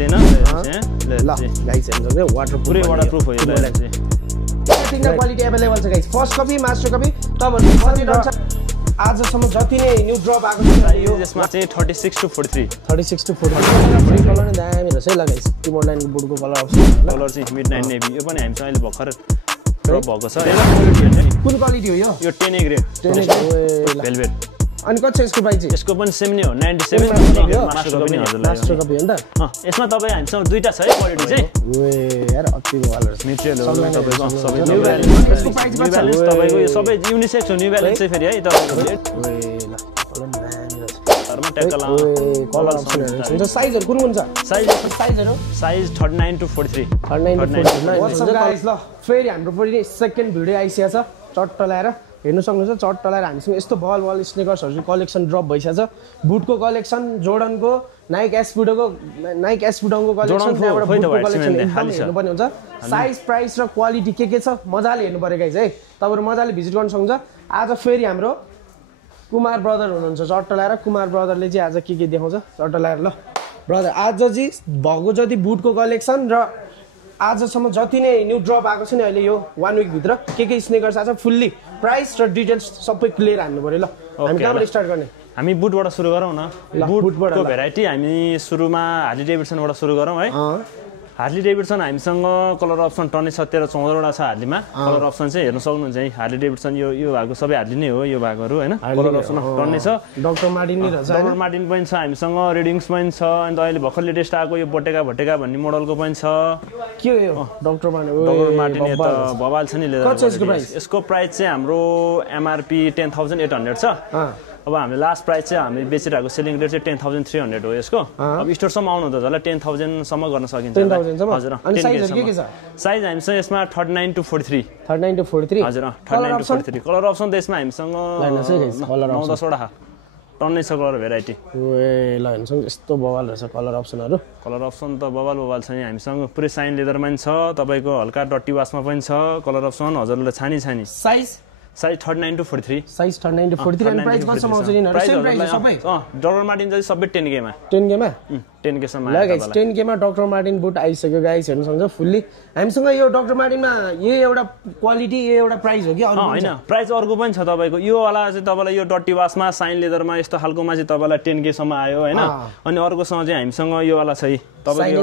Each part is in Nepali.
फाट्दैन ल गाइस हेर्नु वाटरप्रुफ पुरै वाटरप्रुफ हो यो चाहिँ तीनटा क्वालिटी अवेलेबल छ guys first copy master copy तपाईहरुले कति रहन्छ आजसम्म जति नै न्यू ड्रप आएको छ यो यसमा चाहिँ 36 to 43 36 to 43 कलर नै दामी रहेछ है ल गाइस टिमोर लाइनको बुटको कलर अप्सन कलर चाहिँ मिडनाइट नेभी यो पनि हामीसँग अहिले भर्खर ड्रप भएको छ यसको कुन क्वालिटी हो यो 10A ग्रेड 10A भेलभेट अनि कति छ यसको प्राइस चाहिँ यसको पनि सेम नै हो 97 मास्टर कपी हजुरलाई मास्टर कपी हो नि त यसमा तपाईँ हामीसँग दुईटा छ है क्वालिटी चाहिँ ओए यार अति वाला मेटेरियलहरु तपाईको सबै न्यू ब्यालेन्स तपाईको यो सबै युनिसेक्स हो न्यू ब्यालेन्स चाहिँ फेरि है तपाईको ओए ल कलर दामी रहेछ हरमा ट्याकल कलर अप्सनहरु हुन्छ साइजहरु कुन कुन छ साइजहरु साइज 39 to 43 व्हाट्सअप गाइस ल फेरि हाम्रो पनि सेकेन्ड भिडियो आइसकेको छ चट्ट लाएर हेर्नु सक्नुहुन्छ चट्ट लाएर हामीसँग यस्तो बल स्निकर्सहरु कलेक्सन ड्रप भइसक्यो छ बुटको कलेक्सन जोर्डनको नाइक एसपुडङको कलेक्सन त्यहाँबाट बुटको कलेक्सन हेर्नुपर्ने हुन्छ साइज प्राइस र क्वालिटी के छ मजाले हेर्नु पर्यो गाइस है तपाईहरु मजाले भिजिट गर्न सक्नुहुन्छ आज फेरि हाम्रो कुमार ब्रदर हुनुहुन्छ चट्ट लाएर कुमार ब्रदरले चाहिँ आज के देखाउँछ चट्ट लाएर ल ब्रदर आज चाहिँ भएको जति बुटको कलेक्सन र आजसम्म जति नै न्यू ड्रप आएको छ नि अहिले यो 1 विक भित्र के स्निकर्स आछ फुल्ली प्राइस र डिटेल्स सबै क्लियर हान्नु पर्यो ल हामी कहाँबाट स्टार्ट गर्ने हामी बुटबाट सुरु गरौँ न बुटको भेराइटी हामी सुरुमा हार्ली डेभिडसनबाट सुरु गरौँ है हार्ली डेभिडसन हामीसँग कलर अप्सन टन्नै 17 14 वटा छ हार्लीमा कलर अप्सन चाहिँ हेर्न सक्नुहुन्छ है हार्ली डेभिडसन यो भागको सबै हार्ली नै हो यो भागहरु हैन कलर अप्सन टन्नै छ डाक्टर मार्टिन नै रहेछ डाक्टर मार्टिन पनि छ हामीसँग रेडिङ्स पनि छ अनि अहिले भर्खर लेटेस्ट आएको यो भटेका भन्ने मोडलको पनि छ के हो यो डाक्टर मार्टिन यो त बबाल छ नि लेदर यसको प्राइस चाहिँ हाम्रो एमआरपी 10800 छ अब हामीले लास्ट प्राइस चाहिँ हामीले बेचिरहेको सेलिङ रेट चाहिँ 10300 हो यसको अब स्टोरसम्म आउनु त झल्ला 10000 सम्म गर्न सकिन्छ हजुर अनि साइजहरु के छ साइज हामीसँग यसमा 39 to 43 39 to 43 हजुर 39 to 43 कलर अप्सन त यसमा हामीसँग 9-10 वटा टन्नै छ कलर भेराइटी ओए ल हेर्नुस् यस्तो बवाल रहेछ कलर अप्सनहरु कलर अप्सन त बवाल छ नि हामीसँग पुरै साइन लेदरमा पनि छ तपाईको हल्का डट्टी वासमा पनि छ कलर अप्सन हजुरले छानी साइज 39 to 43 साइज 39 to 43 अनि प्राइस कतिसम्म आउँछ यिनीहरु सेम प्राइस सबै डाक्टर मार्टिन चाहिँ सबै 10K मा 10K सम्म ल गाइस 10K मा डाक्टर मार्टिन बुट आइसक्यो गाइस हेर्न सक्नुहुन्छ फुल्ली हामीसँग यो डाक्टर मार्टिनमा यो एउटा क्वालिटी यो एउटा प्राइस हो कि अरु हैन प्राइस अर्को पनि छ तपाईको यो वाला चाहिँ तपाईलाई यो डट्टी वासमा साइन लेदरमा यस्तो खालकोमा चाहिँ तपाईलाई 10K सम्म आयो हैन अनि अर्कोसँग चाहिँ हामीसँग यो वाला छ तपाईको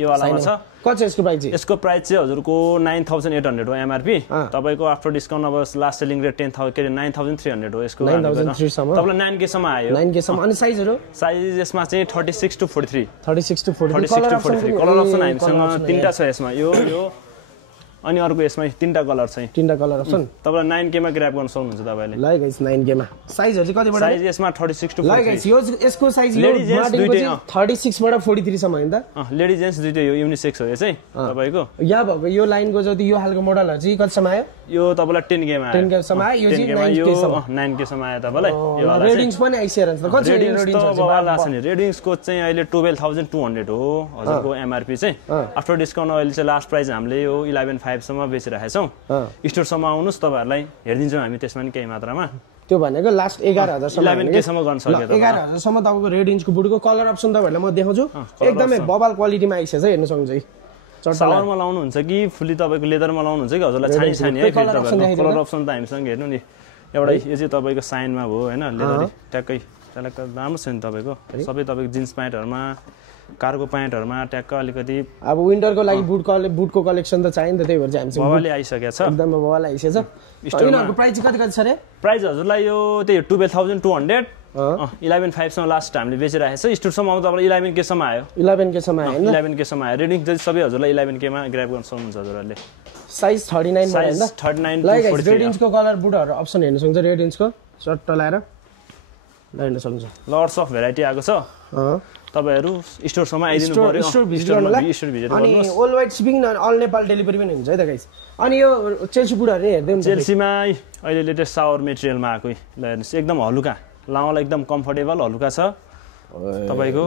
यो वालामा छ कति यसको प्राइस चाहिँ यसको प्राइस चाहिँ हजुरको 9800 हो एमआरपी तपाईको आफ्टर डिस्काउन्ट अब लास्ट सेलिङ रेट 9300 हो यसको 9300 सम्म तपाईलाई 9K सम्म आयो 9K सम्म अनि साइज यसमा चाहिँ 36 to 43 कलर अप्सन हामीसँग तीनटा छ यसमा यो अनि अर्को यसमा तीनटा कलर छ तीनटा कलर अप्सन तपाईलाई 9K मा ग्र्याब गर्न सक्नुहुन्छ तपाईले ल गाइस 9K मा साइजहरु चाहिँ कति बडा साइज यसमा 36 to 43 ल गाइस यसको साइज यो दुईटै 36 बाट 43 सम्म हैन त लेडी जेन्ट्स दुईटै यो युनिसेक्स हो यो चाहिँ तपाईको या भएको यो लाइनको जति यो हालको मोडलहरु चाहिँ कति सम्म आयो यो तपाईलाई 10K मा 10K सम्म आयो यो चाहिँ 9K सम्म आयो तपाईलाई यो वाला रेडिङ्स पनि आइसकेछ त कति रेडिङ्स वाला छ नि रेडिङ्स को चाहिँ अहिले 12200 हो हजुरको एमआरपी चाहिँ आफ्टर डिस्काउन्ट अहिले चाहिँ लास्ट प्राइस हामीले यो 115 सम्म बेचिरहेका छौं स्टोरसम्म आउनुस् तपाईहरुलाई हेर्दिन्छौं हामी त्यसमा नि केही मात्रामा त्यो भनेको लास्ट 11000 सम्म 11K सम्म गर्न सक्यो 11000 सम्म तपाईको रेड इन्चको बुटको कलर अप्सन तपाईहरुलाई म देखाउँछु एकदमै बबाल क्वालिटीमा आइसछ हेर्न सक्नुहुन्छ है सावरमा लाउनु हुन्छ कि फुल्ली तपाईको लेदरमा लाउनु हुन्छ कि हजुरलाई छानी है कलर अप्सन त हामीसँग हेर्नु नि एउटा यो चाहिँ तपाईको साइनमा भयो हैन लेदर ट्याक्कै ट्याक्क राम्रो छ नि तपाईको सबै तपाईको जिन्स प्यान्टहरुमा कार्गो प्यान्टहरुमा ट्याक्क अलिकति अब विन्टरको लागि बुटको कलेक्सन त चाहिन्छ त्यही भएर चाहिँ हामीसँग बवालले आइसकेको छ एकदम बवाल आइसकेछ यिनीहरुको प्राइस कति छ रे प्राइस हजुरलाई यो त्यही 12200 115 सम्म लास्ट हामीले बेचिरहेको छ स्टोरसम्म आउँदा तपाईलाई 11K सम्म आयो 11K सम्म आयो हैन 11K सम्म आयो रेडिङ चाहिँ सबै हजुरलाई 11K मा ग्र्याब गर्न सक्नुहुन्छ हजुरहरुले साइज 39 मा हैन 39 लाइक रेड इन्चको कलर बुटहरु अप्सन हेर्न सक्नुहुन्छ रेड इन्चको चट्ट लाएर हेर्न सक्नुहुन्छ लट्स अफ भेराइटी आएको छ तपाईहरु स्टोरसम्म आइदिनु पर्यो स्टोर भिजिट गर्नुलाई अनि all wide shipping all Nepal delivery पनि हुन्छ है त गाइस अनि यो चेल्सी बुटहरु हेर्दै हुन्छ चेल्सीमा अहिले लेटेस्ट सावर मेटेरियलमा आएको ल हेर्नुस् एकदम हलुका लाउनलाई एकदम कम्फर्टेबल हलुका छ तपाईको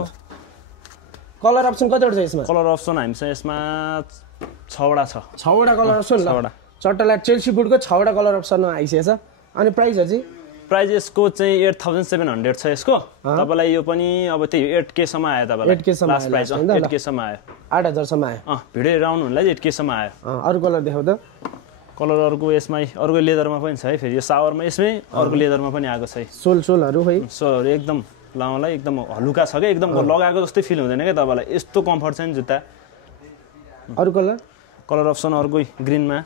कलर अप्सन कतिवटा छ यसमा कलर अप्सन हामीसँग यसमा 6 वटा छ 6 वटा कलर अप्सन ल चट्टला चेल्सी बुटको 6 वटा कलर अप्सन आइसकेछ अनि प्राइसहरु चाहिँ प्राइस यसको चाहिँ 8700 छ यसको तपाईलाई यो पनि अब त्यही 8K सम्म आयो तपाईलाई 8K सम्म लास्ट प्राइस 8K सम्म आयो 8000 सम्म आयो भिडियो हेराउनु हुनलाई 8K सम्म आयो अरु कलर देखाउ त कलर अर्को यसमै अर्को लेदरमा पनि छ है फेरि यो सावरमा यसमै अर्को लेदरमा पनि आएको छ सोलहरु खै सोलहरु एकदम लाउनलाई एकदम हलुका छ के एकदम लगाएको जस्तै फिल हुँदैन के तपाईलाई यस्तो कम्फर्ट छ नि जुत्ता अरु कलर अप्सन अर्को ग्रीनमा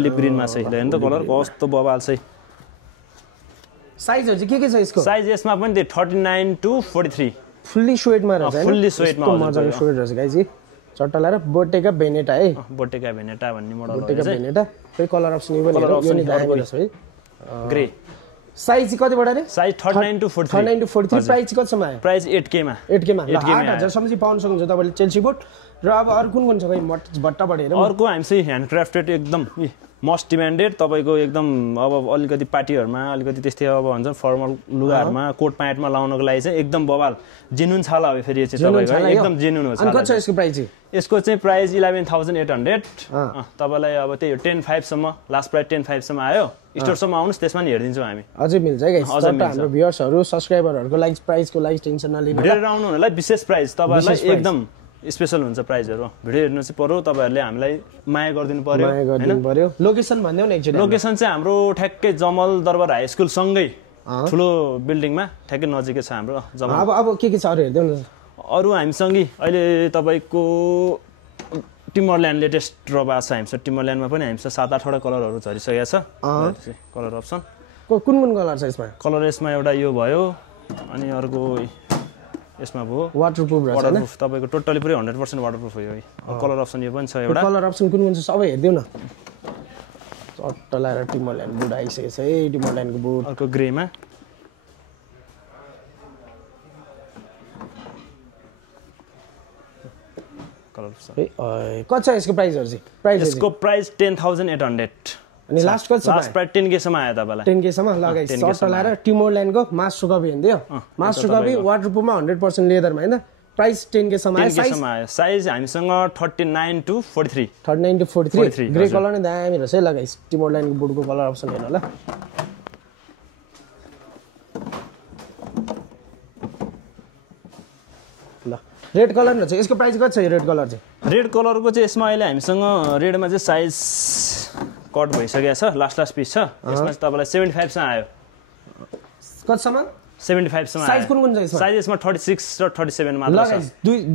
ओलिभ ग्रीनमा छ हेर्नु त कलर कस्तो बबाल छ साइजहरु चाहिँ के छ यसको साइज यसमा पनि त्यो 39 to 43 फुल्ली स्वेटमा रहेछ हैन फुल्ली स्वेटमा मजाको स्वेट रहेछ गाइस चट्टा लाएर बोटेका भेनेटा है बोटेका भेनेटा भन्ने मोडल हो बोटेका भेनेटा फेरि कलर अप्सन यो नि दामी रहेछ है ग्रे साइज चाहिँ कति बडा रे साइज 39 to 43 39 to 43 प्राइस कति सम्म आयो प्राइस 8K मा 8K मा 8000 सम्म चाहिँ पाउन सक्नुहुन्छ तपाईले चेल्सी बुट र अब अरु कुन छ भाइ भट्टाबाट हेरौँ अर्को हामी ह्यान्डक्राफ्टेड एकदम मोस्ट डिमान्डेड तपाईको एकदम अब अलिकति पार्टीहरुमा अलिकति त्यस्तै अब भन्छ फर्मल लुगाहरुमा कोट प्यान्टमा लाउनको लागि चाहिँ एकदम बबाल जेन्युन छाला हो फेरि यो चाहिँ तपाईको एकदम जेन्युन हो छाला अनि कति छ यसको प्राइस चाहिँ यसको चाहिँ प्राइस 11800 तपाईलाई अब त्यही 105 सम्म लास्ट प्राइस 105 सम्म आयो स्टोर सम्म आउनुस् त्यसमा नि हेर्दिन्छौ हामी अझै मिल्छ है गाइस हाम्रो भ्युअर्सहरु सब्स्क्राइबरहरुको लागि प्राइसको लागि टेन्सन नलिनु भिडियो आउनु हुनलाई विशेष प्राइस तपाईलाई एकदम स्पेशल हुन्छ प्राइसहरु भिडियो हेर्नु चाहिँ पर्यो तपाईहरुले हामीलाई माया गर्दिनु पर्यो लोकेसन भन्देउ न एकचोटी लोकेसन चाहिँ हाम्रो ठ्याक्कै जमल दरबार हाई स्कुल सँगै ठुलो बिल्डिङमा ठ्याक्कै नजिकै छ हाम्रो जमल अब के छ अरु हेर्देउ न अरु हामीसँगै अहिले तपाईको टिमरल्यान्ड लेटेस्ट ड्रप आछ हामीसँग टिमरल्यान्डमा पनि हामीसँग 7-8 वटा कलरहरु झरिसकेको छ कलर अप्सन कुन कलर छ यसमा कलर यसमा एउटा यो भयो अनि अर्को यसमा भयो वाटरप्रुफ रहेछ हैन तपाईको टोटली पुरै 100% वाटरप्रुफ हो यो कलर अप्सन यो पनि छ एउटा कलर अप्सन कुन छ सबै हेर्दिउ न चट्ट लाएर टिमरल्यान्ड बुट आइसकेको छ है टिमरल्यान्डको बुट अर्को ग्रेमा कलर अप्सन कति छ यसको प्राइसहरु चाहिँ प्राइस यसको प्राइस 10800 अनि लास्ट कति छ लास्ट प्राइस 10K सम्म आयो तपाईलाई 10K सम्म लगाइ सर्ट लाएर टिमरल्यान्डको मास्टर कपी हेर्दियो मास्टर कपी वाटरप्रुफमा 100% लेदरमा हैन प्राइस 10K सम्म आयो साइज हामीसँग 39 to 43 39 to 43 ग्रे कलर नै दामी रहेछ है लगाइ टिमरल्यान्डको बुटको कलर अप्सन हेर्नु होला ल रेड कलर रहेछ यसको प्राइस कति छ यो रेड कलर चाहिँ रेड कलरको चाहिँ यसमा अहिले हामीसँग रेडमा चाहिँ साइज कट भइसकेको छ लास्ट पिस छ यसमा चाहिँ तपाईलाई 75 सम्म आयो कति सम्म 75 सम्म साइज कुन छ यसमा साइज यसमा 36 र 37 मात्र छ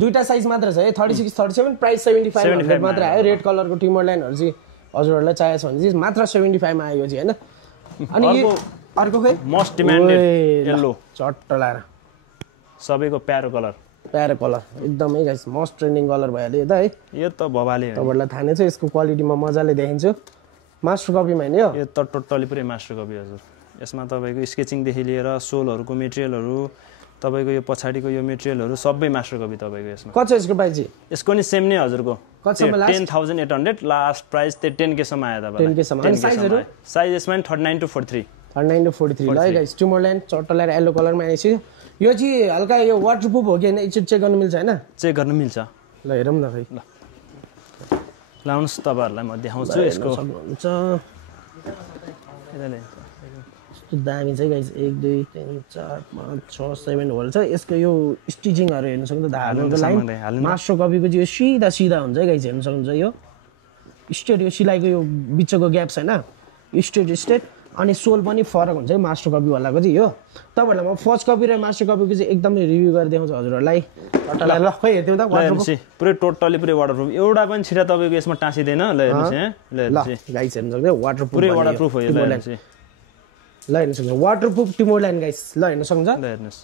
दुईटा साइज मात्र छ है 36 37 प्राइस 75 मात्र आयो रेड कलरको टिमरल्यान्डहरु चाहिँ हजुरहरुलाई चाहिएको छ भने चाहिँ मात्र 75 मा आयो चाहिँ हैन अनि अर्को खै मोस्ट डिमान्डेड येलो चट्ट लाएर सबैको प्यारो कलर एकदमै गाइस मोस्ट ट्रेन्डिङ कलर भइहाल्यो त है यो त बबाले हो तपाईहरुलाई थाहा नै छ यसको क्वालिटीमा मजाले देखाइन्छु मास्टर कपीमा हैन यो त टोटली पुरै मास्टर कपी हजुर यसमा तपाईको स्केचिङ देखि लिएर सोलहरुको मटेरियलहरु तपाईको यो पछाडीको यो मटेरियलहरु सबै मास्टर कपी तपाईको यसमा कति छ यसको प्राइस चाहिँ यसको नि सेम नै हजुरको कति सम्म लास्ट 10800 लास्ट प्राइस चाहिँ 10K सम्म आयो तपाईलाई 10K सम्म अनि साइजहरु साइज यसमा 39 to 43 39 to 43 ल गाइस टिमरल्यान्ड चट्ट लाएर येलो कलरमा आइसक्यो यो चाहिँ हल्का यो वाटरप्रुफ हो कि हैन एकचोटी चेक गर्न मिल्छ हैन चेक गर्न मिल्छ ल हेरौँ न खै ल लाउनुस् तपाईहरुलाई म देखाउँछु यसको हुन्छ यताले यस्तो दामी चाहिँ गाइस 1 2 3 4 5 6 7 होल छ यसको यो स्टिचिङहरु हेर्न सक्नुहुन्छ धारको लाइन मास्टर कपीको चाहिँ यो सिधा हुन्छ है गाइस हेर्न सक्नुहुन्छ यो स्ट्रेट यो सिलाइको यो बिचको ग्याप छैन स्ट्रेट अनि सोल पनि फरक हुन्छ है मास्टर कपी वालाको चाहिँ यो तपाईहरुलाई म फर्स्ट कपी र मास्टर कपीको चाहिँ एकदमै रिभ्यु गरेर देखाउँछु हजुरहरुलाई टटलाई ल खै हेर्दिउ त वाटरप्रुफ पुरै टोटली पुरै वाटरप्रुफ एउटा पनि छिटा तपाईको यसमा टाँसिदैन ल हेर्नुस् है ल गाइस हेर्न सक्नुहुन्छ वाटरप्रुफ पुरै वाटरप्रुफ हो यो ल हेर्न सक्नुहुन्छ वाटरप्रुफ टिमरल्यान्ड गाइस ल हेर्न सक्नुहुन्छ ल हेर्नुस्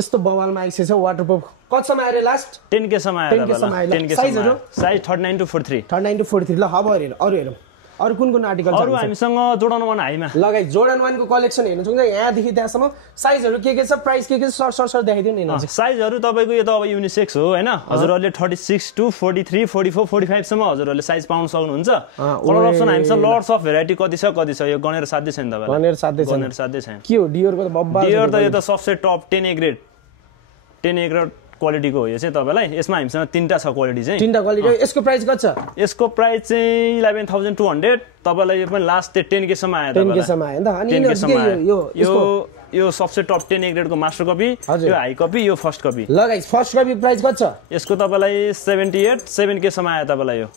यस्तो बवालमा आइसकेछ वाटरप्रुफ कतिसम्म आयो रे लास्ट 10K सम्म आयो 10K सम्म आयो 10K साइजहरु साइज 39 to 43 39 to 43 ल अब हेरौँ अरु कुन आर्टिकल छ अरु हामीसँग जोर्डन 1 हाईमा लगाइ जोर्डन 1 को कलेक्सन हेर्नु सक्नुहुन्छ यहाँदेखि त्यहाँसम्म साइजहरु के छ प्राइस के छ सर देखाइदिउ नि साइजहरु तपाईको यो त अब युनिसेक्स हो हैन हजुरहरुले 36 to 43 44 45 सम्म हजुरहरुले साइज पाउन सक्नुहुन्छ कलर अप्सन हामीसँग लट्स अफ भेराइटी कति छ यो गनेर साध्य छैन तपाईलाई गनेर साध्य छैन के हो डियोरको त बब्बा डियोर त यो त सबसे top 10A grade 10A grade क्वालिटीको हो यो चाहिँ तपाईँलाई। यसमा हामीसँग 3टा छ क्वालिटी चाहिँ। 3टा क्वालिटी। यसको प्राइस कति छ? यसको प्राइस चाहिँ 11,200। तपाईँलाई यो पनि लास्ट 10K सम्म आयो। 10K सम्म आयो नि त। अनि यो सबसे टप 10 A ग्रेडको मास्टर कपी, यो हाई कपी, यो फर्स्ट कपी। ल गाइस फर्स्ट कपी प्राइस कति छ? यसको तपाईँलाई 7K सम्म आयो तपाईँलाई। यो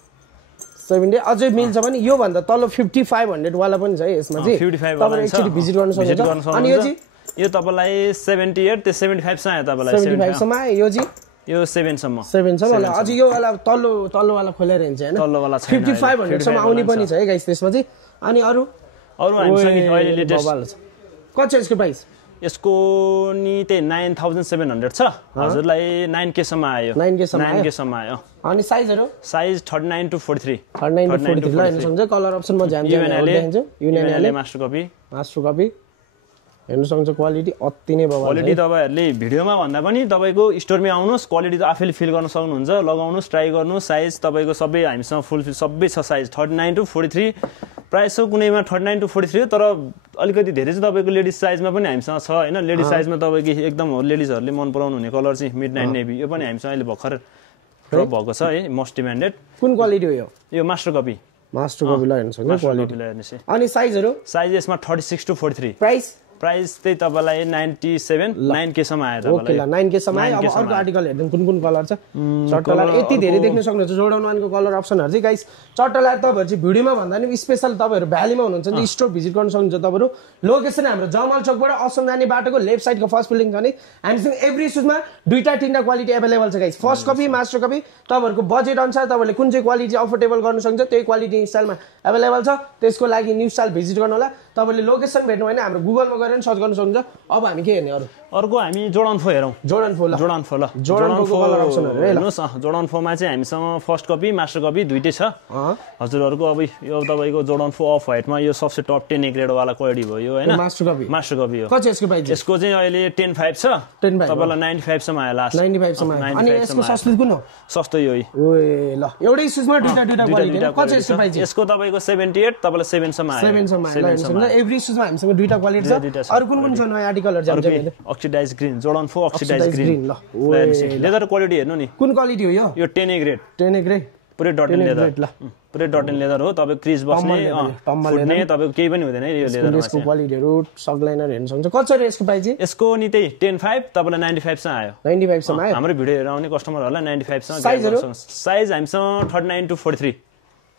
70 अझै मिल्छ भने यो भन्दा तल 5500 वाला पनि छ है यसमा चाहिँ। 55 वाला तपाईहरु एकचोटी भिजिट गर्न सक्नुहुन्छ। अनि यो चाहिँ यो तपाईलाई 78 त्यो 75 सम्म आयो तपाईलाई। 75 सम्म आयो। यो चाहिँ यो 7 सम्म। 7 सम्म होला। अझै यो वाला तल्लो वाला खोलेर हिँड्छ हैन? तल्लो वाला छैन। 5500 सम्म आउने पनि छ है गाइस त्यसमा चाहिँ। अनि अरु हामीसँग अहिले लेटेस्ट कति छ यसको प्राइस? यसको नि त्यही 9700 छ। हजुरलाई 9K सम्म आयो। 9K सम्म आयो। अनि साइजहरु? Size 39 to 43। 39 to 43 ल हेर्न सक्नुहुन्छ। कलर अप्सन म ध्यान दिन्छु। युनियनले मास्टर कपी। हेर्न सक्नुहुन्छ क्वालिटी अति नै बवाल। क्वालिटी तपाईहरुले भिडियोमा भन्दा पनि तपाईको स्टोरमै आउनुस्, क्वालिटी त आफैले फिल गर्न सक्नुहुन्छ। लगाउनुस्, ट्राई गर्नुस्। साइज तपाईको सबै हामीसँग फुल सबै छ साइज 39 to 43। प्राइस हो कुनैमा 39 to 43 तर अलिकति धेरै चाहिँ तपाईको लेडिज साइजमा पनि हामीसँग छ हैन। लेडिज साइजमा तपाईको एकदम लेडिजहरुले मन पराउनु हुने कलर चाहिँ मिडनाइट नेभी। यो पनि हामीसँग अहिले भर्खर ड्रप भएको छ है, मोस्ट डिमान्डेड। कुन क्वालिटी हो यो? यो मास्टर कपी। मास्टर कपी ल हेर्न सक्नुहुन्छ क्वालिटी। अनि साइजहरु? साइज यसमा 36 to 43। प्राइस त्यही तपाईलाई 97 9K सम्म आयो तपाईलाई। ओके ल 9K सम्म आयो। अब अर्को आर्टिकल हेर्दै कुन कलर छ? चट्टलार यति धेरै देख्न सक्नुहुन्छ। जोर्डन 1 को कलर अप्सनहरु चाहिँ गाइस चट्टलार तपाईहरु चाहिँ भिडियोमा भन्दा नि स्पेशल तपाईहरु भ्यालीमा हुनुहुन्छ नि स्टोर भिजिट गर्न सक्नुहुन्छ। तपाईहरु लोकेसन हाम्रो जमल चौकबाट असम जाने बाटोको लेफ्ट साइडको फर्स्ट बिल्डिङ छ नि। हामीसँग एभ्री सुजमा 2-3टा क्वालिटी अवेलेबल छ guys. First copy master copy तपाईहरुको बजेट अनुसार तपाईले कुन चाहिँ क्वालिटी अफोर्डेबल गर्न सक्नुहुन्छ त्यही क्वालिटी स्टाइलमा अवेलेबल छ। त्यसको लागि न्यू स्टाइल भिजिट गर्नु होला। तपाईले लोकेसन भेट्नु भएन हाम्रो गुगलमा गएर सर्च गर्न सक्नुहुन्छ। अब हामी के हेर्ने अर्को हामी जोर्डन 4 हेरौँ। जोर्डन 4 ल जोर्डन 4 को कलर अप्सनहरु हेर्नुस्। जोर्डन 4 मा चाहिँ हामीसँग फर्स्ट कपी मास्टर कपी दुईटै छ। हजुरहरुको अब यो तपाईको जोर्डन 4 अफ व्हाइट मा यो सबसे टप 10 A ग्रेड वाला क्वालिटी भयो हैन। मास्टर कपी हो। कति यसको प्राइस? यसको चाहिँ अहिले 10.5 छ। तपाईलाई 95 सम्म आयो लास्ट। 95 सम्म आयो। अनि यसको सस्तो कुन हो? सस्तो यो है। ओए ल एउटै सुजमा दुईटा क्वालिटी। कति यसको प्राइस? यसको तपाईको 78 तपाईलाई 7 सम्म आयो। 7 सम्म आयो। एभ्री सुजमा हामीसँग दुईटा क्वालिटी छ। अरु कुन छ नयाँ आर्टिकलहरु जान्छ? Oxidise green Jordan 4 oxidise green ल। लेदर क्वालिटी हेर्नु नि। कुन क्वालिटी हो यो? यो 10 A ग्रेड। 10 A ग्रेड पुरै डट इन लेदर ल। पुरै डट इन लेदर हो। तपाईको क्रिज बस्ने फुट्ने तपाईको केही पनि हुँदैन यो लेदरमा। यसको क्वालिटीहरु सकलाइनर हेर्न सक्नुहुन्छ। कति छ यसको प्राइस चाहिँ? यसको नि त्यही 10.5 तपाईलाई 95 सम्म आयो। 95 सम्म आयो। हाम्रो भिडियो हेरेर आउने कस्टमरहरुलाई 95 सम्म। साइज हामीसँग 39 to 43।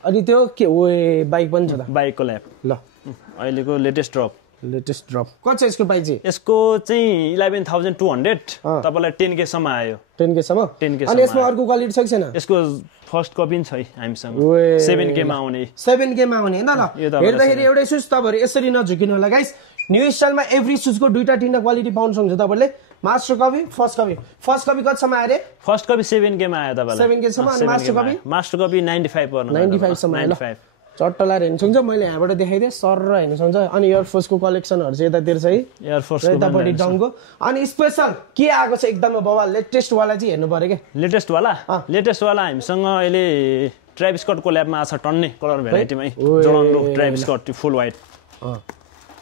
अनि त्यो के ओए बाइक पनि छ त? बाइकको ल्याप ल। अहिलेको लेटेस्ट ड्रप। कति छ यसको प्राइस चाहिँ? यसको चाहिँ 11,200 तपाईलाई 10K सम्म आयो। 10K सम्म। अनि यसमा अर्को क्वालिटी छ कि छैन? यसको फर्स्ट कपी पनि छ है हामीसँग। 7K मा आउने। 7K मा आउने हैन ल। हेर्दाखेरि एउटै सुज तपाईहरु यसरी नझुकिनु होला गाइस। न्यू स्टाइलमा एभ्री सुजको 2-3टा क्वालिटी पाउन सक्नुहुन्छ तपाईले। मास्टर कपी फर्स्ट कपी कति सम्म आयो रे? फर्स्ट कपी 7K मा आयो तपाईलाई। 7K सम्म। अनि मास्टर कपी 95 पर्छ। 95 सम्म आयो ल। चट्टलार हेर्न सक्नुहुन्छ। मैले यहाँबाट देखाइदिएँ सर र हेर्न सक्नुहुन्छ। अनि एयरफोर्सको कलेक्सनहरु चाहिँ यतातिर छ है। एयरफोर्सको यतापट्टि डङको। अनि स्पेशल के आएको छ एकदमै बवाल लेटेस्ट वाला चाहिँ हेर्नु पर्यो के। लेटेस्ट वाला हामीसँग अहिले ट्राइब स्कर्टको ल्याबमा आछ टन्ने कलर भेराइटीमै। जोर्डन लो ट्राइब स्कर्ट फुल व्हाइट।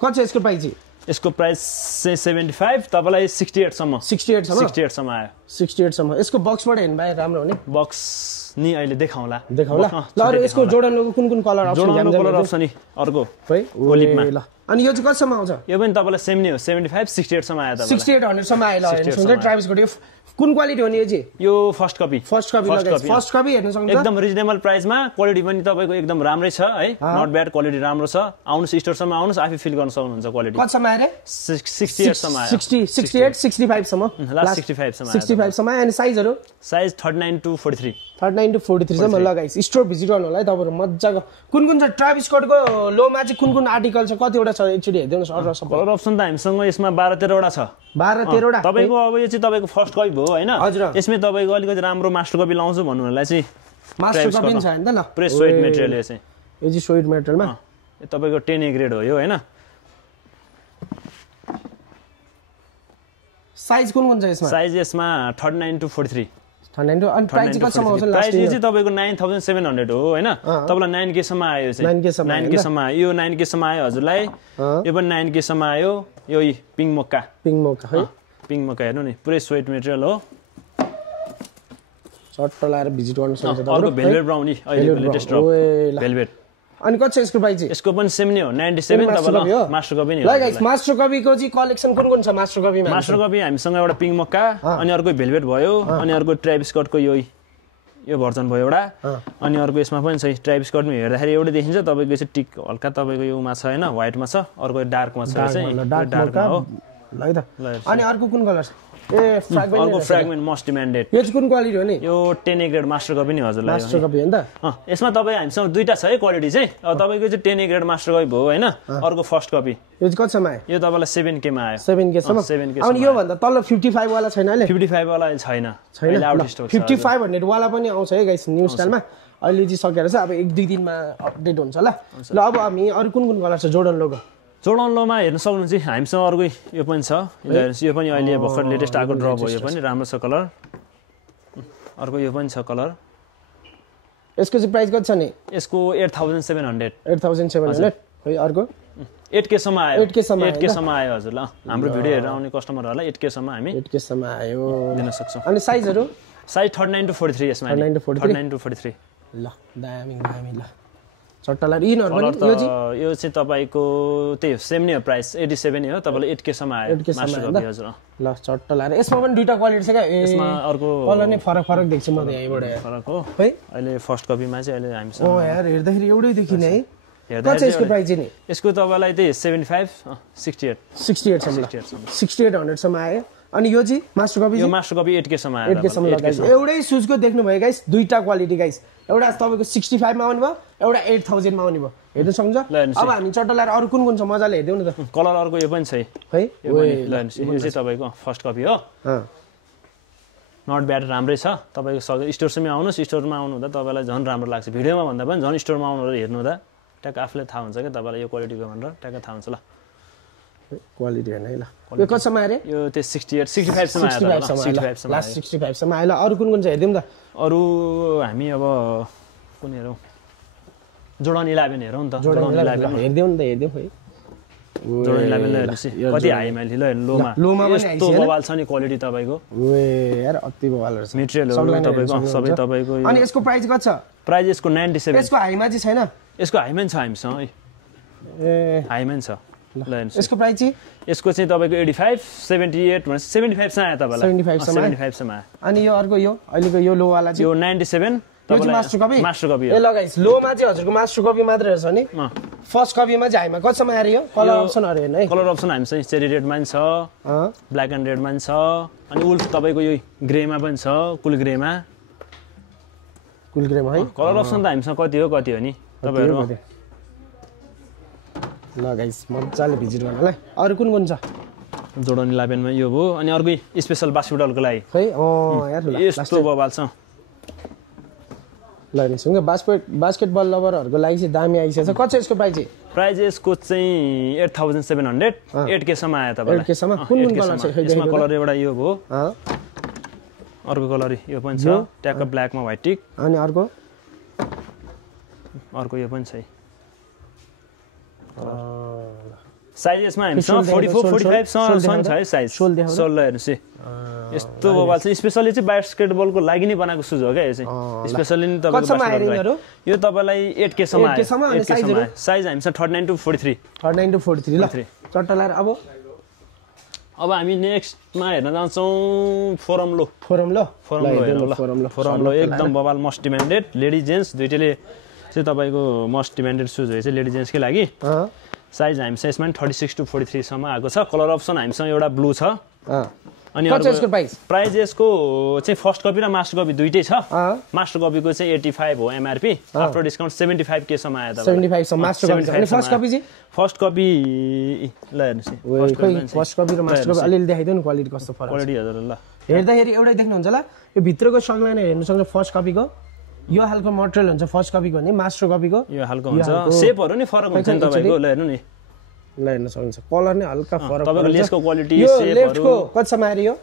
कति छ यसको प्राइस चाहिँ? यसको प्राइस चाहिँ 75 तपाईलाई 68 सम्म। 68 सम्म आयो। 68 सम्म। यसको बक्सबाट हेर्नु भए राम्रो हुने। बक्स नि अहिले देखाउँला ल। अरु यसको जोर्डन लोगो कुन colour option? Jordan colour option नि अर्को है ओलिभमा ल। अनि यो चाहिँ कतिसम्म आउँछ? यो पनि तपाईलाई सेम नै हो। 75 68 सम्म आयो तपाईलाई। 6800 सम्म आयो ल। हेर्न सक्नुहुन्छ ट्राइब्स को कुन क्वालिटी हो नि यो चाहिँ? यो फर्स्ट कपी हेर्न सक्नुहुन्छ। एकदम रिजनेबल प्राइसमा क्वालिटी पनि तपाईको एकदम राम्रै छ है। नट ब्याड क्वालिटी राम्रो छ। आउनुस् स्टोरसम्म आउनुस् आफै फिल गर्न सक्नुहुन्छ क्वालिटी। कति सम्म आयो रे? 68 सम्म आयो। 68 65 सम्म। लास्ट 65 सम्म आयो। 65 सम्म आयो। अनि साइजहरु? Size 39 to 43। 39 to 43 सम्म लगाइस। स्टोर भिजिट गर्नु होला है तपाईहरु मज्जाको। कुन छ ट्राभिस स्कटको लोमा चाहिँ कुन आर्टिकल छ? कतिवटा छ एकचोटी हेर्दिनुस्। कलर अप्सन त हामीसँग यसमा 12-13 वटा छ। 12-13 वटा। तपाईको अब यो चाहिँ तपाईको फर्स्ट कपी भयो हैन। यसमै तपाईको अलिकति राम्रो मास्टर कपी लाउँछु भन्नुलाई चाहिँ मास्टर कपी छ हैन त ल। प्रेस स्वेट मटेरियल यो चाहिँ। यो चाहिँ स्वेट मटेरियलमा तपाईको 10 A ग्रेड हो यो हैन। साइज कुन छ यसमा? साइज यसमा 39 to 43। 39 अनि प्राइस कतिसम्म आउँछ लास्ट? प्राइस चाहिँ तपाईको 9700 हो हैन। तपाईलाई 9K सम्म आयो चाहिँ। 9K सम्म आयो। यो 9K सम्म आयो हजुरलाई। यो पनि 9K सम्म आयो। यो पिङ मोक्का है। पिङ मोक्का हेर्नु नि पुरै स्वेट मटेरियल हो। चट्ट लाएर भिजिट गर्न सक्नुहुन्छ अर्को भेलभेट ब्राउन नि अहिलेको लेटेस्ट ड्रप भेलभेट अनि कति छ यसको प्राइस चाहिँ यसको पनि सेम नै हो 97 तपाईलाई मास्टर कपी नि ल गाइस मास्टर कपीको चाहिँ कलेक्सन कुन कुन छ मास्टर कपीमा मास्टर कपी हामीसँग एउटा पिङ्क मक्का अनि अर्को भेलभेट भयो अनि अर्को ट्राइब्स कटको यो भर्जन भयो एउटा अनि अर्को यसमा पनि छ ट्राइब्स कटमा हेर्दाखेरि एउटै देखिन्छ तपाईको चाहिँ टिक हल्का तपाईको योमा छ हैन व्हाइटमा छ अर्को डार्कमा छ चाहिँ डार्कमा हो ल है त अनि अर्को कुन कलर छ ए फ्र्यागमेन्ट अर्को फ्र्यागमेन्ट मोस्ट डिमान्डेड यो चाहिँ कुन क्वालिटी हो नि यो 10A ग्रेड मास्टर कपी नि हजुरलाई मास्टर कपी हो नि त यसमा तपाई हामीसँग दुईटा छ है क्वालिटी चाहिँ अब तपाईको चाहिँ 10A ग्रेड मास्टर कपी भयो हैन अर्को फर्स्ट कपी यो चाहिँ कतिसम्म आयो यो तपाईलाई 7K मा आयो 7K सम्म 7K अनि यो भन्दा तल 55 वाला छैन अहिले 55 वाला छैन अहिले आउट स्टक छ 5500 वाला पनि आउँछ है गाइस न्यू स्टाइलमा अहिले चाहिँ सकेर छ अब 1-2 दिनमा अपडेट हुन्छ ल अब हामी अरु कुन कुन कलर छ जोर्डन लोगो जोर्डन लोमा हेर्न सक्नुहुन्छ हामीसँग अर्को यो पनि छ यो पनि अहिले भर्खर लेटेस्ट आएको ड्रप हो यो पनि राम्रो छ कलर अर्को यो पनि छ कलर यसको चाहिँ प्राइस कति छ नि यसको 8700 8700 है अर्को 8K सम्म आयो 8K सम्म आयो हजुर ल हाम्रो भिडियो हेरेर आउने कस्टमरहरुलाई 8K सम्म हामी 8K सम्म आयो दिन सक्छौं अनि साइजहरु साइज 39 to 43 यसमा 39 to 43 ल दामी ल चट्टालार इनहरु पनि यो चाहिँ तपाईको त्यही सेम नै हो प्राइस 87 हो तपाईलाई 8K सम्म आयो मास्टर कपी हजुर ल चट्टालार यसमा पनि दुईटा क्वालिटी छ क्या यसमा अर्को कलर नै फरक देख्छु म यहीबाट फरक हो है अहिले फर्स्ट कपीमा चाहिँ अहिले हामीसँग ओ यार हेर्दाखेरि एउटै देखिने है कति यसको प्राइस चाहिँ नि यसको तपाईलाई त्यही 75 68 सम्म 6800 सम्म आयो अनि यो चाहिँ मास्टर कपी यो मास्टर कपी 8K सम्म आयो 8K सम्म लगाइस एउटै सुजको देख्नु भयो गाइस दुईटा क्वालिटी गाइस एउटा तपाईको 65 मा आउने भयो एउटा 8000 मा आउने भयो हेर्नु सक्नुहुन्छ अब हामी चट्टा लाएर अरु कुन कुन छ मजाले हेर्दियौ न त कलर अर्को यो पनि छ है यो चाहिँ तपाईको फर्स्ट कपी हो नट ब्याड राम्रै छ तपाईको स्टोरसम्म आउनुस् स्टोरमा आउनु हुँदा तपाईलाई झन् राम्रो लाग्छ भिडियोमा भन्दा पनि झन् स्टोरमा आउनु र हेर्नु हुँदा ट्याक आफुले थाहा हुन्छ के तपाईलाई यो क्वालिटीको भनेर ट्याक थाहा हुन्छ ल क्वालिटी हैन है ल यो कतिसम्म आयो रे यो त्यो 68 65 सम्म आयो 65 सम्म लास्ट 65 सम्म आयो ल अरु कुन कुन छ हेर्दियौ त अरु हामी अब कुन हेरौं जोर्डन 11 हेरौं नि त जोर्डन 11 हेर्दियौ नि त हेर्दियौ है जोर्डन 11 हेर्नुस् कति हाई माइल लोमा पनि यस्तो बवाल छ नि क्वालिटी तपाईको ओए यार अति बवालहरु छ मटेरियलहरु तपाईको सबै तपाईको अनि यसको प्राइस कति छ प्राइस यसको 97 यसको हाईमा चाहिँ छैन यसको हाईमा छ हामीसँग ए हाईमा छ यसको प्राइस चाहिँ यसको चाहिँ तपाईको 85 78 भने 75 सम्म आयो तपाईलाई 75 सम्म आयो अनि यो अर्को यो अहिलेको यो लो वाला चाहिँ यो 97 तपाईलाई मास्टर कपी हो ए लगाइस लोमा चाहिँ हजुरको मास्टर कपी मात्र छ नि फर्स्ट कपीमा चाहिँ हाईमा कतिसम्म आयो यो कलर अप्सनहरु हेर्नु है कलर अप्सन हामीसँग चेरी रेडमा पनि छ ब्ल्याक एन्ड रेडमा पनि छ अनि उल्ट तपाईको यो ग्रेमा पनि छ कुल ग्रेमा है कलर अप्सन त हामीसँग कति हो नि तपाईहरु ल गाइस मजाले भिजिट गर्नलाई अरु कुन कुन छ जोर्डन 11 मा यो हो अनि अर्को स्पेशल बास्केटबलको लागि है यार यस्तो बवाल छ ल निसँग बास्केटबल लभरहरुको लागि चाहिँ दामी आइसछ कति छ यसको प्राइस यसको चाहिँ 8700 8K सम्म आयो तपाईलाई 8K सम्म कुन कुन कलर छ यसमा कलर एउटा यो हो अर्को कलर यो पनि छ ट्याक ब्ल्याकमा व्हाइट टिक अनि अर्को यो पनि छ साइज यसमा हामीसँग 44 45 सम्म छ है साइज सोल हेर्नुस् यस्तो बवाल छ स्पेशली चाहिँ बास्केटबलको लागि नै बनाएको सुज हो क्या यो चाहिँ स्पेशली नि तपाईको यो तपाईलाई 8K सम्म आयो 8K सम्म साइज हामीसँग 39 to 43 ल चट्टा लाएर अब हामी नेक्स्टमा हेर्न जान्छौं फोरम लो एकदम बवाल मोस्ट डिमान्डेड लेडी जेन्ट्स दुईटैले चाहिँ तपाईको मोस्ट डिमान्डेड सुज हो चाहिँ लेडी जेन्ट्सकै लागि साइज हामीसँग यसमा 36 to 43 सम्म आएको छ कलर अप्सन हामीसँग एउटा ब्लू छ अनि यसको प्राइस यसको चाहिँ फर्स्ट कपी र मास्टर कपी दुईटै छ मास्टर कपीको चाहिँ 85 हो एमआरपी आफ्टर डिस्काउन्ट 75K सम्म आयो तपाईलाई 75 सम्म मास्टर कपी अनि फर्स्ट कपी चाहिँ फर्स्ट कपी ल हेर्नुस् फर्स्ट कपी र मास्टर कपी अलिअलि देखाइदिनु न क्वालिटी कस्तो फरक क्वालिटी हजुर ल हेर्दाखेरि एउटै देख्नुहुन्छ ल यो भित्रको सक्लाइन हेर्नु सक्छ फर्स्ट कपीको यो हालको मटेरियल हुन्छ फर्स्ट कपीको भने मास्टर कपीको यो हालको हुन्छ शेपहरु नि फरक हुन्छ नि तपाईको ल हेर्नु नि ल हेर्न सक्नुहुन्छ कलर नै हल्का फरक तपाईको लेसको क्वालिटी शेपहरु लेफ्टको कतिसम्म आयो यो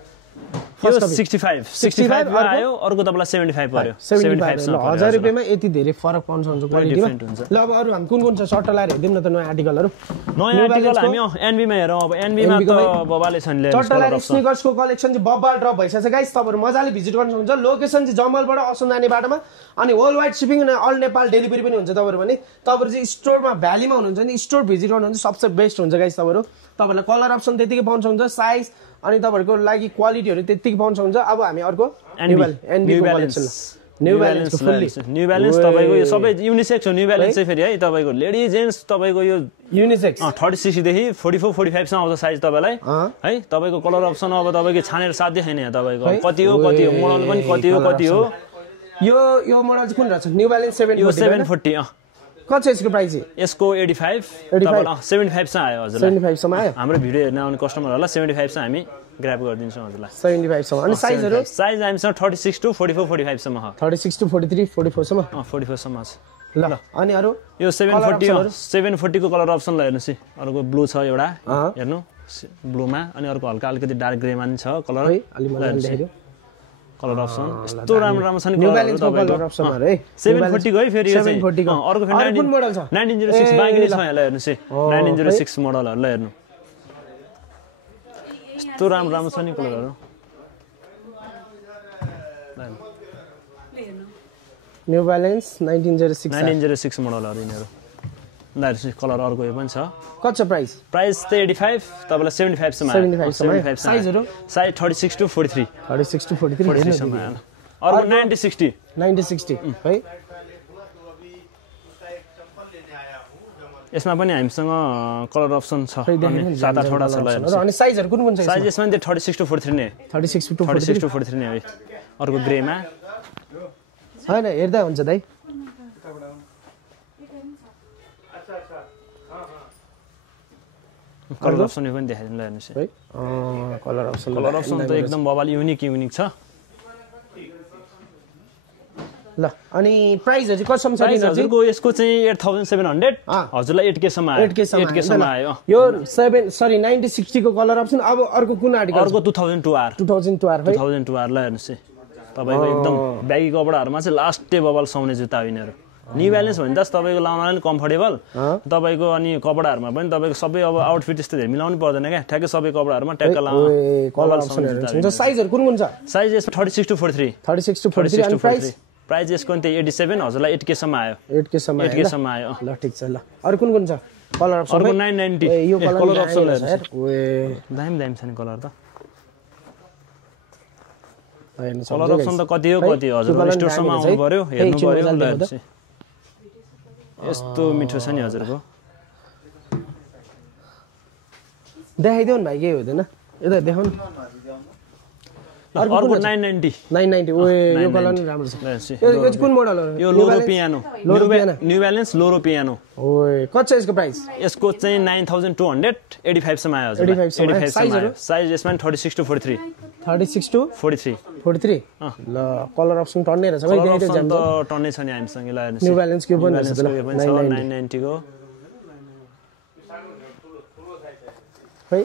फर्स्ट कपी 65 मा आयो अर्को तपाईलाई 75 पर्यो 75 1000 रुपैयाँमा यति धेरै फरक पाउन सक्छ क्वालिटीमा ल अब अरु हामी कुन छ सर्ट लाएर हेर्दिम न त नयाँ आर्टिकलहरु नयाँ आर्टिकल हामी एनबी मा हेरौँ अब एनबी मा त बबाले छन् ले सर्ट लाएर स्निकर्सको कलेक्सन चाहिँ बब्बल ड्रप भइसछ गाइस तपाईहरु मजाले भिजिट गर्न सक्नुहुन्छ लोकेसन चाहिँ जमलबाट असम जाने बाटोमा अनि वर्ल्ड वाइड शिपिङ अनि अल नेपाल डेलिभरी पनि हुन्छ तपाईहरु भने तपाईहरु चाहिँ स्टोरमा भ्यालीमा हुनुहुन्छ नि स्टोर भिजिट गर्नुहुन्छ सबसे बेस्ट हुन्छ गाइस तपाईहरु तपाईहरुलाई कलर अप्सन त्यतिकै पाउन सक्नुहुन्छ साइज अनि तपाईहरुको लागि क्वालिटीहरु त्यतिकै पाउन सक्नुहुन्छ अब हामी अर्को एनबी को collection new balance new balance तपाईको यो सबै युनिसेक्स हो न्यू ब्यालेन्स चाहिँ फेरि है तपाईको लेडी जेन्ट्स तपाईको यो युनिसेक्स 36 देखि 44 45 सम्म आउँछ साइज तपाईलाई है तपाईको कलर अप्सन अब तपाईको छानेर साथ देखाइने यहाँ तपाईको कति हो मोडल पनि कति हो यो मोडल चाहिँ कुन रहेछ न्यू ब्यालेन्स 740 कति छ यसको प्राइस यसको 85 75 सम्म आयो हजुरलाई 75 सम्म आयो हाम्रो भिडियो हेर्न आउने कस्टमरहरुलाई 75 सम्म हामी ग्र्याब गरिदिन्छौँ हजुरलाई 75 सम्म अनि साइजहरु साइज हामीसँग 36 टु 44 45 सम्म हो 36 टु 43 44 सम्म 44 सम्म छ ल अनि अरु यो 740 को कलर अप्सन ल हेर्नुस् अर्को ब्लू छ एउटा हेर्नु ब्लूमा अनि अर्को हल्का अलिकति डार्क ग्रेमा पनि छ कलर अलि मजाले देखाइदियो कलर अप्सन यस्तो राम्रो छ नि न्यू ब्यालेन्स को कलर अप्सनहरु है 740 को है फेरि यो चाहिँ 740 को अर्को फेरि कुन मोडल छ 1906 बाँकी छ यहाँ हेर्नुस् 1906 मोडलहरु ल हेर्नु यस्तो राम्रो छ नि कलरहरु न्यू ब्यालेन्स 1906 मोडलहरु यिनीहरु ल हेर्नुस् कलर अर्को यो पनि छ कति छ प्राइस चाहिँ 85 तपाईलाई 75 सम्म 75 साइजहरु साइज 36 टु 43 36 टु 43 सम्म अर्को 9060 है यसमा पनि हामीसँग कलर अप्सन छ अनि 7-8 वटा छ ल अनि साइजहरु कुन छ साइज यसमा चाहिँ 36 टु 43 नै 36 टु 43 नै है अर्को ग्रेमा हैन हेर्दा हुन्छ दाइ कलर अप्सन यो पनि देखाइदिनु ल हेर्नुस् है कलर अप्सन त एकदम बबाल युनिक छ ल अनि प्राइसहरु चाहिँ कसम छ हजुरको यसको चाहिँ 8700 हजुरलाई 8K सम्म आयो 8K सम्म आयो यो 9060 को कलर अप्सन अब अर्को कुन आर्टिकल अर्को 2002R 2002R ल हेर्नुस् तपाईको एकदम ब्यागी कपडाहरुमा चाहिँ लास्ट बबल सुहाउने जुत्ता हो यिनीहरु न्यू ब्यालेन्स भने त तपाईको लाउनलाई पनि कम्फर्टेबल तपाईको अनि कपडाहरुमा पनि तपाईको सबै अब आउटफिट त्यस्तो धेरै मिलाउनु पर्दैन के ठ्याक्कै सबै कपडाहरुमा ट्याक्क लाउन कलर अप्सनहरु हुन्छ साइजहरु कुन छ साइज यसमा 36 टु 43 अनि प्राइस यसको नि 87 हजुरलाई 8K सम्म आयो 8K सम्म आयो ल ठीक छ ल अरु कुन छ कलर अप्सन अर्को 990 यो कलर अप्सन दाम छ नि कलर त कलर अप्सन त कति हो हजुर स्टोर सम्म आउनु पर्यो हेर्नु पर्यो यस्तो मिठो छ नि हजुरको देखाइदिउ न भाइ के हुँदैन यता देखाउनु अर्को 990 ओए यो कलर नि राम्रो छ यो कुन मोडल हो यो लोरो पियानो न्यू ब्यालेन्स लोरो पियानो ओए कति छ यसको प्राइस यसको चाहिँ 9285 सम्म आयो हजुर 85 सम्म आयो साइज यसमा 36 टु 43 36 टु 43 ल कलर अप्सन टन्नै रहेछ भाइ कलर अप्सन त टन्नै छ नि हामीसँग ल हेर्नुस् न्यू ब्यालेन्स को पनि रहेछ 990 को है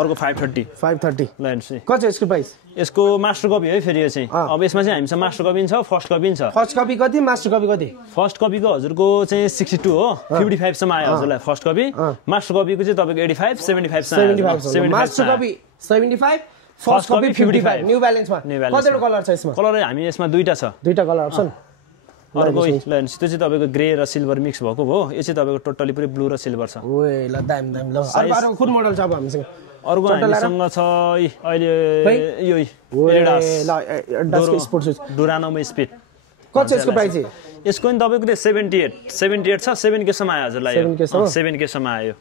अर्को 530 ल हेर्नुस् कति छ यसको प्राइस यसको मास्टर कपी है फेरि यो चाहिँ अब यसमा चाहिँ हामीसँग मास्टर कपी पनि छ फर्स्ट कपी पनि छ फर्स्ट कपी कति मास्टर कपी कति फर्स्ट कपीको हजुरको चाहिँ 62 हो 55 सम्म आयो हजुरलाई फर्स्ट कपी मास्टर कपीको चाहिँ तपाईको 85 75 सम्म master copy 75 first copy 55 New ब्यालेन्समा कतिवटा कलर छ यसमा कलर हामी यसमा दुईटा छ दुईटा कलर अप्सन अर्को ल हेर्नुस् त्यो चाहिँ तपाईको ग्रे र सिल्भर मिक्स भएको हो यो चाहिँ तपाईको टोटली पुरै ब्लू र सिल्भर छ ओए ल दाम ल अर्को कुन मोडल छ अब हामीसँग अर्को हामीसँग छ अहिले यो एडिडासको स्पोर्ट्स शूज डुरानोमा स्पिड कति छ यसको प्राइस यसको नि तपाईको 78 छ 7K सम्म आयो हजुरलाई 7K सम्म आयो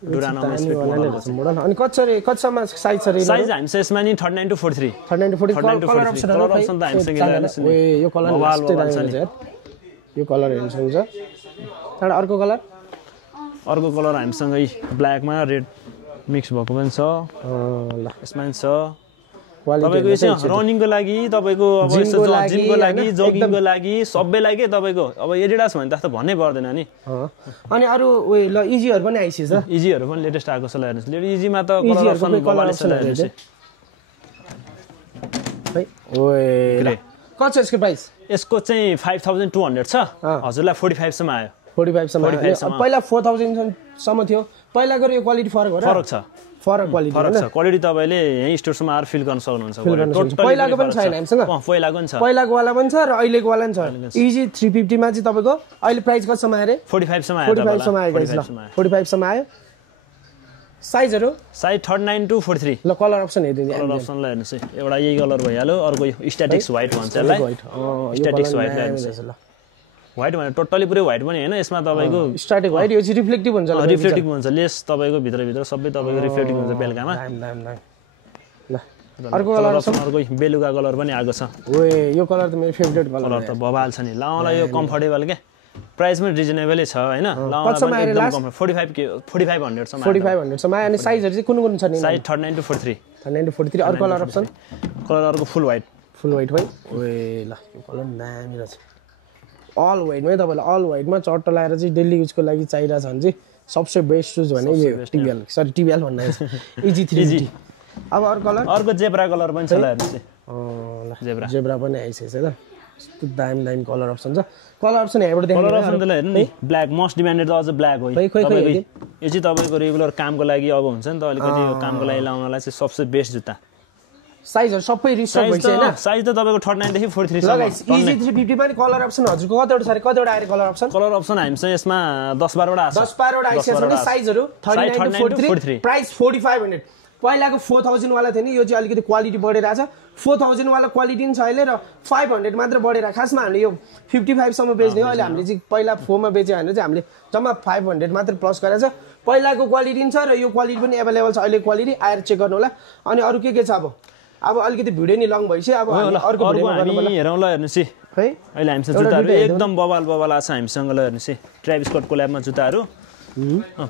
डुरानोमा स्पिड मोडल अनि कतिसम्म साइज छ साइज हामी यसमा नि 39 टु 43 कलर अप्सन त हामीसँग हेर्नुस् नि यो कलर यो कलर हेर्न सक्नुहुन्छ त्यहाँबाट अर्को कलर हामीसँग ब्ल्याकमा रेड मिक्स भएको पनि छ ल यसमा पनि छ तपाईको यो चाहिँ रनिङको लागि तपाईको अब यस्तो जिमको लागि जगिङको लागि सबैलाई के तपाईको अब एडिडास भने त भन्नै पर्दैन नि अनि अरु उयो ल इजीहरु पनि आइसक्यो इजीहरु पनि लेटेस्ट आएको छ ल हेर्नुस् इजीमा त कलर अप्सन है ओए ग्रे कति छ यसको प्राइस यसको चाहिँ 5200 छ हजुरलाई 45 सम्म आयो 45 सम्म पहिला 4000 सम्म थियो पहिलाको यो क्वालिटी फरक हो र फरक छ फरक क्वालिटी फरक छ क्वालिटी तपाईले यही स्टोरमा आएर फिल गर्न सक्नुहुन्छ पहिलाको पनि छैन हामीसँग पहिलाको पनि छ पहिलाको वाला पनि छ र अहिलेको वाला पनि छ इजी 350 मा चाहिँ तपाईको अहिले प्राइस कतिसम्म आयो रे 45 सम्म आयो 45 सम्म आयो गाइस ल 45 सम्म आयो साइजहरु साइज 39 to 43 ल कलर अप्सन हेर्दिनु कलर अप्सन ल हेर्नुस् है एउटा यही कलर भइहाल्यो अर्को स्ट्याटिक्स व्हाइट भन्छ यसलाई स्ट्याटिक्स व्हाइट हेर्नुस् ल व्हाइट भने टोटली पुरै व्हाइट पनि हैन यसमा तपाईको स्ट्याटिक व्हाइट यो चाहिँ रिफ्लेक्टिभ हुन्छ ल रिफ्लेक्टिभ हुन्छ लेस तपाईको भित्र सबै तपाईको रिफ्लेक्टिभ हुन्छ बेलकामा ल अर्को कलर अर्को बेलुका कलर पनि आएको छ ओए यो कलर त मेरो फेभरेट कलर त बबाल छ नि लाउनलाई यो कम्फर्टेबल के प्राइस पनि रिजनेबलै छ हैन लाउनलाई एकदम 4500 सम्म 4500 सम्म अनि साइजहरु चाहिँ कुन कुन छ नि साइज 39 to 43 39 to 43 अर्को कलर अप्सन कलर अर्को फुल व्हाइट भाइ ओए ल यो कलर दामी रहेछ अल व्हाइटमै तपाईलाई अल व्हाइटमा चट्ट लाएर चाहिँ डेली युजको लागि चाहिरहेछ भने चाहिँ सबसे बेस्ट सुज भने यो टिबिएल सरी टिबिएल भन्नु इजी 3 अब अर्को जेब्रा कलर पनि छ ल हेर्नुस् ल जेब्रा पनि आइसकेछ ल यस्तो दामी कलर अप्सन छ कलर अप्सन यहाँबाट देख्नु कलर अप्सन त हेर्नु नि ब्ल्याक मोस्ट डिमान्डेड त अझ ब्ल्याक हो यो चाहिँ तपाईको रेगुलर कामको लागि अब हुन्छ नि त अलिकति यो कामको लागि लाउनलाई चाहिँ सबसे बेस्ट जुत्ता साइजहरु सबै रिस्टक भइछ हैन साइज त तपाईको 39 देखि 43 सम्म इजी 350 पनि कलर अप्सन हजुरको कतिवटा छ रे कतिवटा आयो कलर अप्सन हामीसँग यसमा 10-12 वटा आछ 10-12 वटा आइसक्यो भने साइजहरु 39 to 43 प्राइस 4500 पहिलाको 4000 वाला थियो नि यो चाहिँ अलिकति क्वालिटी बढेर आछ 4000 वाला क्वालिटी पनि छ अहिले र 500 मात्र बढेर खासमा हामीले यो 55 सम्म बेच्ने हो अहिले हामीले चाहिँ पहिला 4 मा बेच्यो भने चाहिँ हामीले जम्मा 500 मात्र प्लस गरेछ पहिलाको क्वालिटी पनि छ र यो क्वालिटी पनि अवेलेबल छ अहिले क्वालिटी आएर चेक गर्नु होला अनि अरु के छ अब अलिकति भिडियो नि लङ भइसक्यो अब अर्को हामी हेरौँ ल हेर्नुस् है अहिले हामीसँग जुत्ताहरु एकदम बबाल आछ हामीसँग ल हेर्नुस् ट्राभिस स्कट कोल्याबमा जुत्ताहरु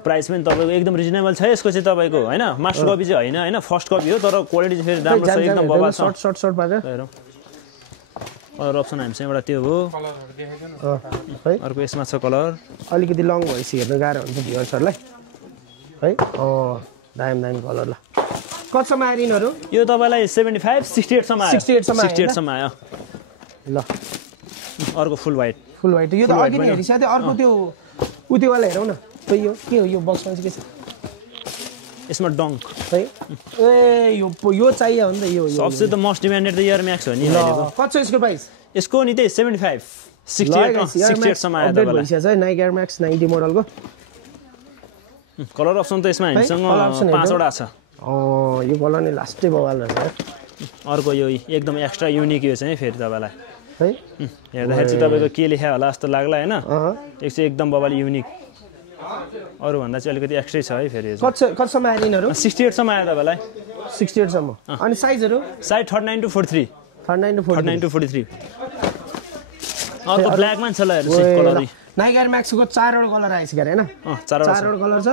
प्राइस पनि तपाईको एकदम रिजनेबल छ यसको चाहिँ तपाईको हैन मास्टर कपी चाहिँ हैन फर्स्ट कपी हो तर क्वालिटी चाहिँ फेरि राम्रो छ एकदम बबाल छ सर्ट पारेर हेरौँ कलर अप्सन हामीसँग एउटा त्यो हो है अर्को यसमा छ कलर अलिकति लङ भइसक्यो हेर्न गाह्रो हुन्छ भ्युअर्सहरुलाई है दामी कलर ल कतिसम्म आयो यिनीहरु यो तपाईलाई 75 68 सम्म आयो 68 सम्म आयो ल अर्को फुल व्हाइट यो त अघि नै हेरिसक्यो अर्को त्यो उति वाला हेरौ न यो के हो यो बक्समा चाहिँ के छ यसमा डङ्क है ए यो चाहियो भने त यो सबसे त मोस्ट डिमान्डेड त एयर म्याक्स हो नि अहिलेको कति छ यसको प्राइस यसको नि त्यही 75 68 सम्म आयो तपाईलाई भइसक्यो है नाइकी एयर म्याक्स 90 मोडलको कलर अप्सन त यसमा हामीसँग 5 वटा छ यो कलर नि लास्टै बवाल रहेछ अर्को यो एकदम एक्स्ट्रा युनिक यो चाहिँ फेरि तपाईलाई है हेर्दाखेरि चाहिँ तपाईको के लेख्या होला जस्तो लाग्ला हैन एक चाहिँ एकदम बवाल युनिक अरु भन्दा चाहिँ अलिकति एक्स्ट्रै छ है फेरि कतिसम्म आयो यिनीहरु 68 सम्म आयो तपाईलाई 68 सम्म अनि साइजहरु साइज 39 to 43 39 to 43 अर्को ब्ल्याक मा छ ल हेर्नुस् कलर नाइकी एयर म्याक्सको 4 वटा कलर आइछ गरे हैन 4 वटा कलर छ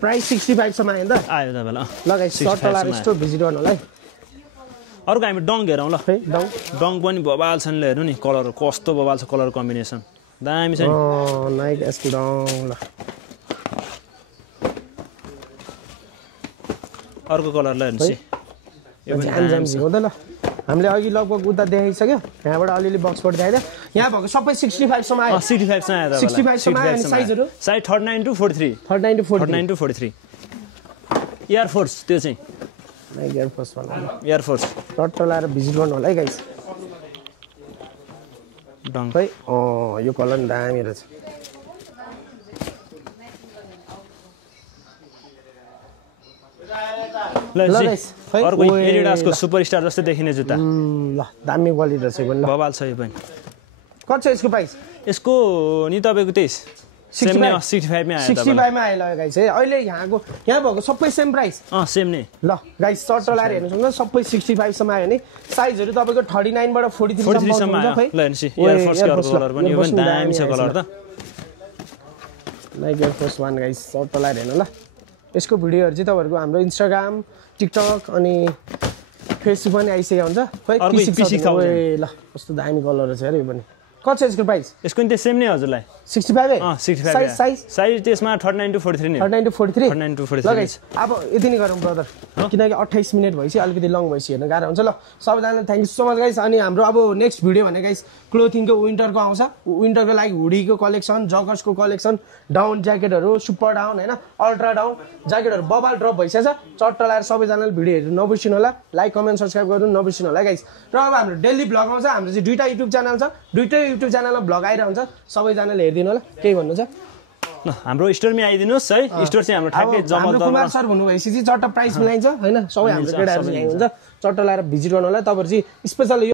प्राइस 65 सम्म आयो नि त आयो तपाईलाई लगाइ सर्ट लाएर स्टोर भिजिट गर्नु होला है अर्को हामी डङ हेरौँ ल डङ पनि बबाल छ नि हेर्नु नि कलर कस्तो बबाल छ कलर कम्बिनेसन दामी छ नि नाइकी एसको डङ ल अर्को कलर ल हेर्नुस् यो पनि एन्जाम हो त ल हामीले अघि लगभग उता देखाइसक्यो यहाँबाट अलिअलि बक्सबाट देखाइदियो यहाँ भएको सबै 65 सम्म आयो 65 सम्म आयो 65 सम्म आयो अनि साइजहरु size 39 to 43 39 to 43 Air Force त्यो चाहिँ नाइकी एयर फोर्स भन्नु एयर फोर्स टट्ट लाएर भिजिट गर्नु होला है गाइस डङ है यो कलर नि दामी रहेछ अर्को एडिडासको सुपरस्टार जस्तै देखिने जुत्ता ल दामी क्वालिटी रहेछ पनि बबाल छ यो पनि कति छ यसको प्राइस यसको नि तपाईको 65 मा आयो 65 मा आयो ल गाइस है अहिले यहाँ भएको सबै सेम प्राइस सेम नै ल गाइस सर्ट लाएर हेर्नु सक्नुहुन्छ सबै 65 सम्म आयो नि साइजहरु तपाईको 39 बाट 43 सम्म आयो ल हेर्नुस् एयर फोर्स कलर पनि यो पनि दामी छ कलर त Nike Air Force 1 guys shirt लाएर हेर्नु ल यसको भिडियोहरु चाहिँ तपाईहरुको हाम्रो इन्स्टाग्राम टिकटक अनि फेसबुक पनि आइसक्यो हुन्छ खै PC ल कस्तो दामी कलर छ यार यो पनि कति छ यसको प्राइस यसको नि सेम नै हजुरलाई 65 अँ 65 साइज त्यसमा 39 to 43 नि 39 to 43 39 to 43 ल गाइस अब यति नै गरौँ ब्रदर किनकि 28 मिनेट भइसक्यो अलिकति लङ भइसक्यो हेर्न गाह्रो हुन्छ ल सबैजनालाई thank you so much guys अनि हाम्रो अब नेक्स्ट भिडियो भने गाइस क्लोथिङको विन्टरको आउँछ विन्टरको लागि हुडीको कलेक्सन जगर्सको कलेक्सन डाउन ज्याकेटहरू सुपर डाउन हैन अल्ट्रा डाउन ज्याकेटहरू बबाल ड्रप भइसकेछ चट्ट लाएर सबैजनाले भिडियो हेर्नु नबिर्सिनु होला लाइक कमेन्ट सब्स्क्राइब गर्नु नबिर्सिनु होला गाइस र अब हाम्रो डेली भ्लग आउँछ हाम्रो चाहिँ दुईटा युट्युब च्यानल छ दुईटै युट्युब च्यानलमा भ्लग आइरहन्छ सबैजनाले हेरिदिनु होला केही भन्नु छ हाम्रो स्टोरमै आइदिनुस् है स्टोर चाहिँ हाम्रो ठ्याक्कै जमल कुमार सर भन्नुभएपछि चाहिँ चट्ट प्राइस मिलाइन्छ हैन सबै हाम्रो केटाहरु चाहिँ हुन्छ चट्ट लाएर भिजिट गर्नु होला तपाईहरु चाहिँ स्पेशल